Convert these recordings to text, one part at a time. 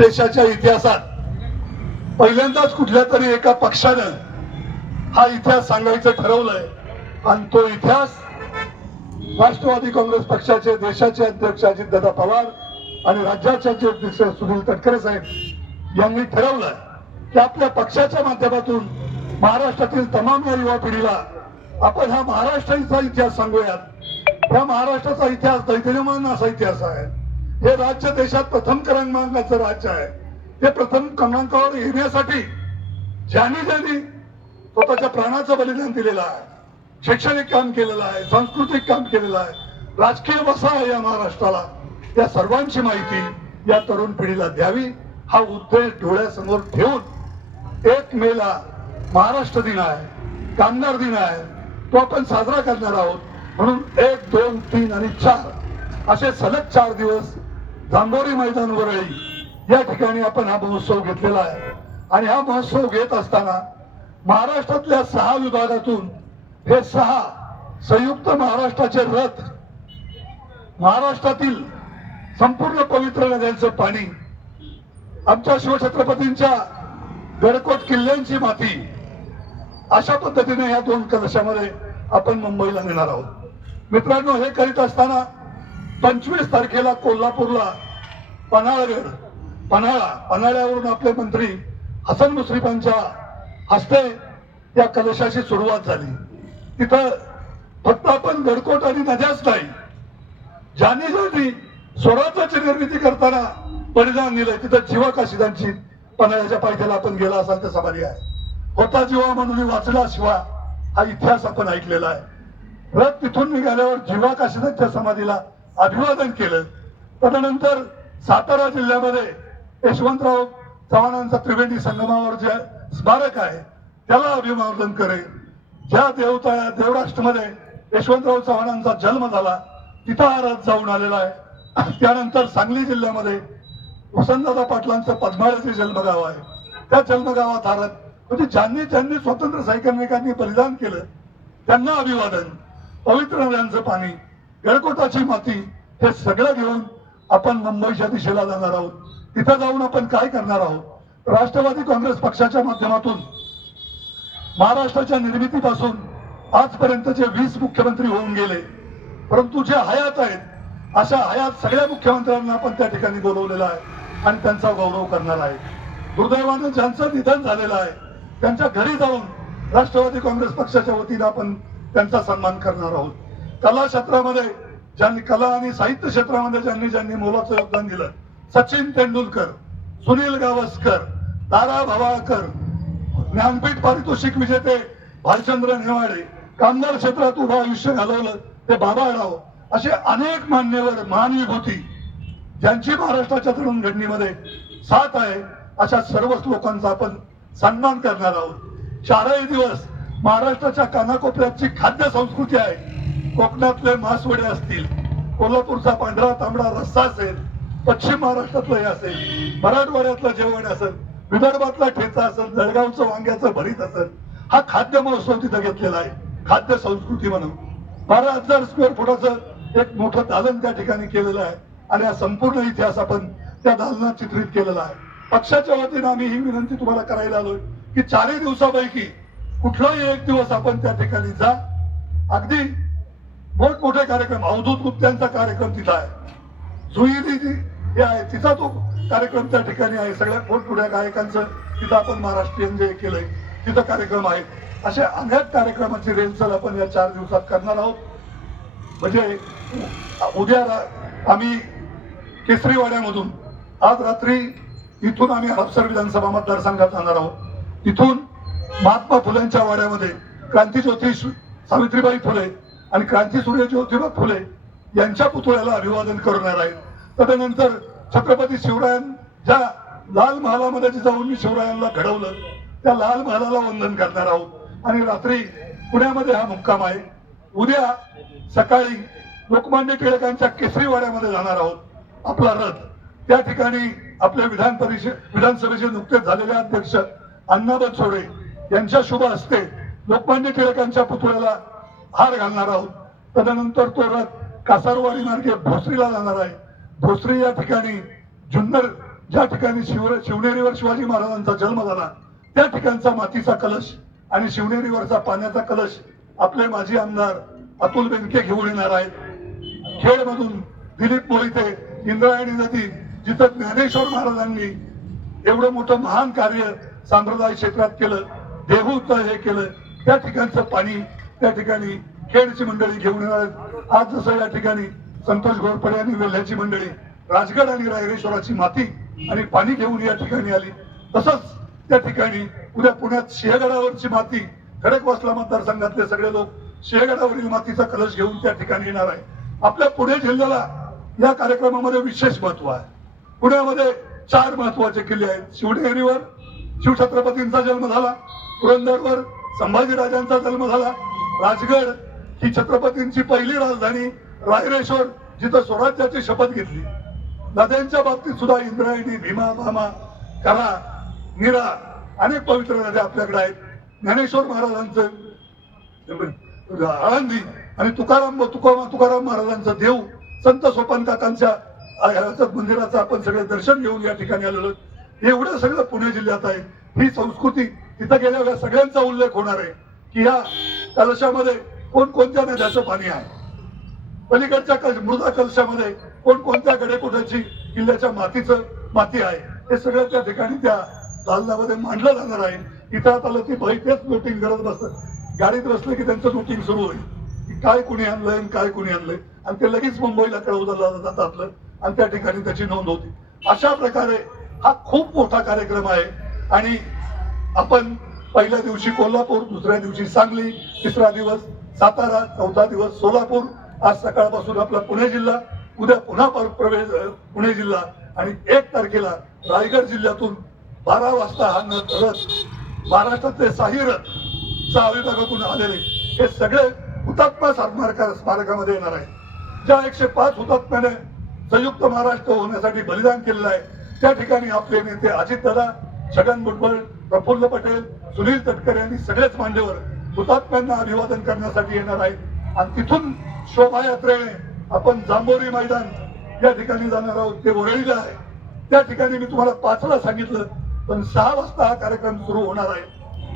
देशाच्या इतिहासात पहिल्यांदाच कुठल्या तरी एका पक्षानं हा इतिहास सांगायचं ठरवलंय. आणि तो इतिहास राष्ट्रवादी काँग्रेस पक्षाचे देशाचे अध्यक्ष अजितदादा पवार आणि राज्याचे अध्यक्ष सुनील तटकरे साहेब यांनी ठरवलंय की आपल्या पक्षाच्या माध्यमातून महाराष्ट्रातील तमाम या युवा पिढीला आपण हा महाराष्ट्राचा इतिहास सांगूयात. या महाराष्ट्राचा इतिहास दैदिन्यमान असा इतिहास आहे. हे राज्य देशात प्रथम क्रमांकाचं राज्य आहे. हे प्रथम क्रमांकावर येण्यासाठी ज्यांनी ज्यांनी स्वतःच्या प्राणाचं बलिदान दिलेलं आहे शैक्षणिक काम केलेलं आहे सांस्कृतिक काम केलेलं आहे राजकीय वसा आहे या महाराष्ट्राला या सर्वांची माहिती या तरुण पिढीला द्यावी. हा उद्देश डोळ्यासमोर ठेवून एक मेला महाराष्ट्र दिन आहे कामगार दिन आहे तो आपण साजरा करणार आहोत. म्हणून एक दोन तीन आणि चार असे सलग चार दिवस जांभोरी मैदान वरळी या ठिकाणी आपण हा महोत्सव घेतलेला आहे. आणि हा महोत्सव घेत असताना महाराष्ट्रातल्या सहा विभागातून हे सहा संयुक्त महाराष्ट्राचे रथ महाराष्ट्रातील संपूर्ण पवित्र नद्यांचं पाणी आमच्या शिवछत्रपतींच्या गडकोट किल्ल्यांची माती अशा पद्धतीने या दोन कलशामध्ये आपण मुंबईला नेणार आहोत. मित्रांनो हे करीत असताना पंचवीस तारखेला कोल्हापूरला पन्हाळगड पन्हाळा पन्हाळ्यावरून आपले मंत्री हसन मुश्रीफांच्या हस्ते या कलशाची सुरुवात झाली. तिथं फक्त आपण गडकोट आणि नद्याच नाही ज्यांनी ज्यांनी स्वराज्याची निर्मिती करताना बलिदान दिलंय. तिथं जीवा काशिदांची पन्हाळ्याच्या पायथ्याला आपण गेला असाल तर समाधी आहे. होता जीवा म्हणून वाचला शिवा हा इतिहास आपण ऐकलेला आहे. रथ तिथून निघाल्यावर जीवा काशिदांच्या समाधीला अभिवादन केलं. त्यानंतर सातारा जिल्ह्यामध्ये यशवंतराव चव्हाणांचा त्रिवेणी संगमावर जे स्मारक आहे त्याला अभिवादन करेल. ज्या देवता देवराष्ट्रमध्ये यशवंतराव चव्हाणांचा जन्म झाला तिथं हा रथ जाऊन आलेला आहे. त्यानंतर सांगली जिल्ह्यामध्ये वसंतदादा पाटलांचं पद्माळ्याचे जन्मगाव आहे. त्या जन्मगावात हा रथ म्हणजे ज्यांनी ज्यांनी स्वतंत्र सैनिकांनी बलिदान केलं त्यांना अभिवादन पवित्र नद्यांचं पाणी गडकोटाची माती हे सगळं घेऊन आपण मुंबईच्या दिशेला जाणार आहोत. तिथं जाऊन आपण काय करणार आहोत? राष्ट्रवादी काँग्रेस पक्षाच्या माध्यमातून महाराष्ट्राच्या निर्मितीपासून आजपर्यंत जे वीस मुख्यमंत्री होऊन गेले परंतु जे हयात आहेत अशा हयात सगळ्या मुख्यमंत्र्यांना आपण त्या ठिकाणी बोलवलेलं आहे आणि त्यांचा गौरव करणार आहे. दुर्दैवानं ज्यांचं निधन झालेलं आहे त्यांच्या घरी जाऊन राष्ट्रवादी काँग्रेस पक्षाच्या वतीनं आपण त्यांचा सन्मान करणार आहोत. कला क्षेत्रामध्ये ज्यांनी कला आणि साहित्य क्षेत्रामध्ये ज्यांनी ज्यांनी मोलाचं योगदान दिलं सचिन तेंडुलकर सुनील गावस्कर तारा भवाळकर ज्ञानपीठ पारितोषिक विजेते भालचंद्र नेवाडे कामगार क्षेत्रात उभं आयुष्य घालवलं ते बाबा आढाव असे अनेक मान्यवर महानविभूती ज्यांची महाराष्ट्राच्या तरुण घडणीमध्ये साथ आहे अशा सर्वच लोकांचा आपण सन्मान करणार आहोत. चारही दिवस महाराष्ट्राच्या कानाकोपऱ्याची खाद्य संस्कृती आहे कोकणातले मासवडे असतील कोल्हापूरचा पांढरा तांबडा रस्सा असेल पश्चिम महाराष्ट्रातलं हे असेल मराठवाड्यातलं जेवण असेल विदर्भातला ठेचा असेल जळगावचं वांग्याचं भरीत असेल हा खाद्य महोत्सव तिथं घेतलेला आहे. खाद्य संस्कृती म्हणून. बारा हजार स्क्वेअर फुटाचं एक मोठं दालन त्या ठिकाणी केलेलं आहे आणि हा संपूर्ण इतिहास आपण त्या दालनात चित्रित केलेला आहे. पक्षाच्या वतीनं आम्ही ही विनंती तुम्हाला करायला आलोय की चारही दिवसापैकी कुठलाही एक दिवस आपण त्या ठिकाणी जा. अगदी मोठमोठे कार्यक्रम अवधूत गुप्त्यांचा कार्यक्रम तिथं आहे. जुईदी जी हे आहे तिचा तो कार्यक्रम त्या ठिकाणी आहे. सगळ्या मोठमोठ्या गायकांचं तिथं आपण महाराष्ट्रीयन जे केलंय तिथं कार्यक्रम आहेत असे अनेक कार्यक्रमाची रेलचल आपण या चार दिवसात करणार आहोत. म्हणजे उद्या आम्ही केसरीवाड्यामधून आज रात्री इथून आम्ही हडपसर विधानसभा मतदारसंघात जाणार आहोत. तिथून महात्मा फुलेंच्या वाड्यामध्ये क्रांतीज्योती सु- सावित्रीबाई फुले आणि क्रांतीसूर्य ज्योतिबा फुले यांच्या पुतळ्याला अभिवादन करणार आहे त्यानंतर छत्रपती शिवरायां ज्या लाल महालामध्ये जाऊन मी शिवरायांना घडवलं त्या लाल महालाला वंदन करणार आहोत. आणि रात्री पुण्यामध्ये हा मुक्काम आहे. उद्या सकाळी लोकमान्य टिळकांच्या केसरीवाड्यामध्ये जाणार आहोत. आपला रथ. त्या ठिकाणी आपल्या विधान परिषद विधानसभेचे नुकतेच झालेले अध्यक्ष अण्णाबा छोडे यांच्या शुभ हस्ते लोकमान्य टिळकांच्या पुतळ्याला हार घालणार आहोत. त्यानंतर तो रथ कासारवाडी मार्गे भोसरीला जाणार आहे. भोसरी या ठिकाणी जुन्नर ज्या ठिकाणी शिव शिवनेरीवर शिवाजी महाराजांचा जन्म झाला त्या ठिकाणचा मातीचा कलश आणि शिवनेरीवरचा पाण्याचा कलश आपले माजी आमदार अतुल बेनके घेऊन येणार आहेत. खेडमधून दिलीप मोहिते इंद्रायणी नदी जिथं ज्ञानेश्वर महाराजांनी एवढं मोठं महान कार्य सांप्रदाय क्षेत्रात केलं देहूचं हे केलं त्या ठिकाणचं पाणी त्या ठिकाणी खेडची मंडळी घेऊन येणार आहेत. आज जसं या ठिकाणी संतोष घोरपडे आणि वेल्ह्याची मंडळी राजगड आणि रायरेश्वराची माती आणि पाणी घेऊन या ठिकाणी आली. तसंच त्या ठिकाणी उद्या पुण्यात सिंहगडावरची माती खडकवासला मतदारसंघातले सगळे लोक सिंहगडावरील मातीचा कलश घेऊन त्या ठिकाणी येणार आहे. आपल्या पुणे जिल्ह्याला या कार्यक्रमामध्ये विशेष महत्त्व आहे. पुण्यामध्ये चार महत्त्वाचे किल्ले आहेत. शिवनेरीवर शिवछत्रपतींचा जन्म झाला. पुरंदरवर संभाजीराजांचा जन्म झाला. राजगड ही छत्रपतींची पहिली राजधानी रायरेश्वर जिथं स्वराज्याची शपथ घेतली. नद्यांच्या बाबतीत सुद्धा इंद्रायणी भीमा भामा करा नीरा अनेक पवित्र नद्या आपल्याकडे आहेत. ज्ञानेश्वर महाराजांचं आळंदी आणि तुकाराम तुकाराम तुकाराम महाराजांचं देव संत सोपान काकांच्या अ, मंदिराचं आपण सगळे दर्शन घेऊन या ठिकाणी आलेलो हे एवढं सगळं पुणे जिल्ह्यात आहे. ही संस्कृती तिथं गेल्यावर सगळ्यांचा उल्लेख होणार आहे. की या कलशामध्ये कोणकोणत्या नद्याचं पाणी आहे? पलीकडच्या कल- मृदा कलशामध्ये कोणकोणत्या गडेकोटाची किल्ल्याच्या मातीचं माती आहे? हे सगळं त्या ठिकाणी त्या दालनामध्ये मांडलं जाणार आहे. इथं आता लोक भय तेच नोटिंग करत बसत गाडीत बसलं की त्यांचं नोटिंग सुरू होईल. की काय कुणी आणलंय आणि काय कुणी आणलंय? आणि ते लगेच मुंबईला कळवलं जात आपलं आणि त्या ठिकाणी त्याची नोंद होती. अशा प्रकारे हा खूप मोठा कार्यक्रम आहे. आणि आपण पहिल्या दिवशी कोल्हापूर दुसऱ्या दिवशी सांगली तिसरा दिवस सातारा चौथा दिवस सोलापूर. आज सकाळपासून आपला पुणे जिल्हा उद्या पुन्हा प्रवेश पुणे जिल्हा आणि एक तारखेला रायगड जिल्ह्यातून बारा वाजता हा न- रथ महाराष्ट्रातले साही रथ सहा आलेले हे सगळे हुतात्मा स्मारका स्मारकामध्ये येणार आहे ज्या एकशे पाच हुतात्म्याने संयुक्त महाराष्ट्र होण्यासाठी बलिदान केलेलं आहे त्या ठिकाणी आपले नेते अजित दादा छगन भुजबळ प्रफुल्ल पटेल सुनील तटकरे यांनी सगळेच मांडीवर हुतात्म्यांना अभिवादन करण्यासाठी येणार आहेत. आणि तिथून शोभायात्रेने आपण जांभोरी मैदान या ठिकाणी जाणार आहोत. ते वरळीला आहे. त्या ठिकाणी मी तुम्हाला पाचला सांगितलं पण सहा वाजता हा कार्यक्रम सुरू होणार आहे.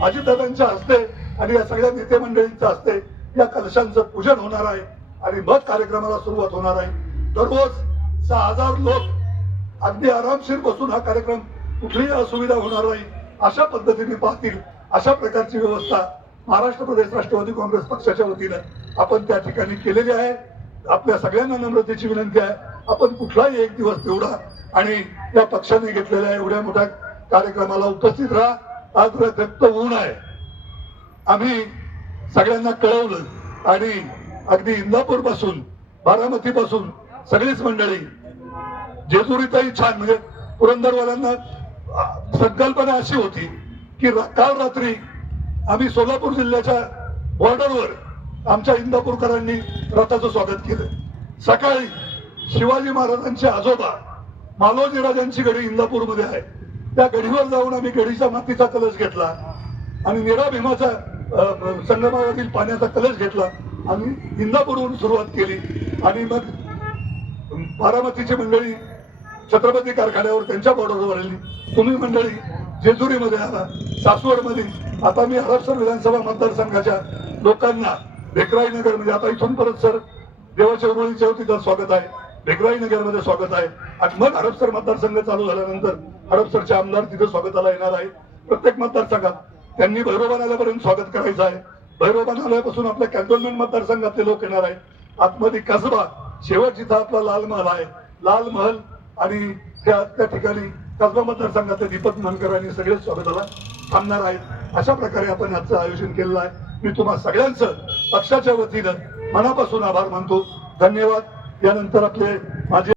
अजितदादांच्या हस्ते आणि या सगळ्या नेते मंडळींच्या हस्ते या कलशांचं पूजन होणार आहे आणि मग कार्यक्रमाला सुरुवात होणार आहे. दररोज सहा हजार लोक अगदी आरामशीर बसून हा कार्यक्रम कुठलीही असुविधा होणार नाही. अशा पद्धतीने पाहतील अशा प्रकारची व्यवस्था महाराष्ट्र प्रदेश राष्ट्रवादी काँग्रेस पक्षाच्या वतीनं आपण त्या ठिकाणी केलेली आहे. आपल्या सगळ्यांना नम्रतेची विनंती आहे. आपण कुठलाही एक दिवस तेवढा आणि या पक्षाने घेतलेल्या एवढ्या मोठ्या कार्यक्रमाला उपस्थित राहा. आज रक्त ऊन आहे. आम्ही सगळ्यांना कळवलं आणि अगदी इंदापूरपासून बारामती पासून सगळीच मंडळी जेजुरीचाही छान म्हणजे पुरंदरवाल्यांना संकल्पना अशी होती की काल रात्री आम्ही सोलापूर जिल्ह्याच्या बॉर्डरवर आमच्या इंदापूरकरांनी रथाचं स्वागत केलं. सकाळी शिवाजी महाराजांचे आजोबा मालोजी राजांची गडी इंदापूरमध्ये आहे. त्या गडीवर जाऊन आम्ही गडीच्या मातीचा कलश घेतला आणि निरा भीमाचा संगमावरील पाण्याचा कलश घेतला. आणि इंदापूरहून सुरुवात केली. आणि मग बारामतीची मंडळी छत्रपती कारखान्यावर त्यांच्या बॉर्डरवर आली. तुम्ही मंडळी जेजुरीमध्ये आला सासवडमध्ये. आता मी हडपसर विधानसभा मतदारसंघाच्या लोकांना भेकराई नगर म्हणजे आता इथून परत सर देवाच्या उरुळीच्या तिथं स्वागत आहे. भेकराई नगरमध्ये स्वागत आहे. आणि मग हडपसर मतदारसंघ चालू झाल्यानंतर हडपसरचे आमदार तिथे स्वागताला येणार आहे. प्रत्येक मतदारसंघात त्यांनी भैरोबान नाल्यापर्यंत स्वागत करायचं आहे. भैरोबान आपल्या कॅन्टोन्मेंट मतदारसंघातले लोक येणार आहेत. आतमध्ये कसबा शेवट जिथं आपला लाल महल आहे. लाल महल आणि त्या त्या ठिकाणी कसबा मतदारसंघातले दीपक मनकर आणि सगळे स्वागताला थांबणार आहेत. अशा प्रकारे आपण आजचं आयोजन केलेलं आहे. मी तुम्हा सगळ्यांचं पक्षाच्या वतीनं मनापासून आभार मानतो. धन्यवाद. यानंतर आपले माझे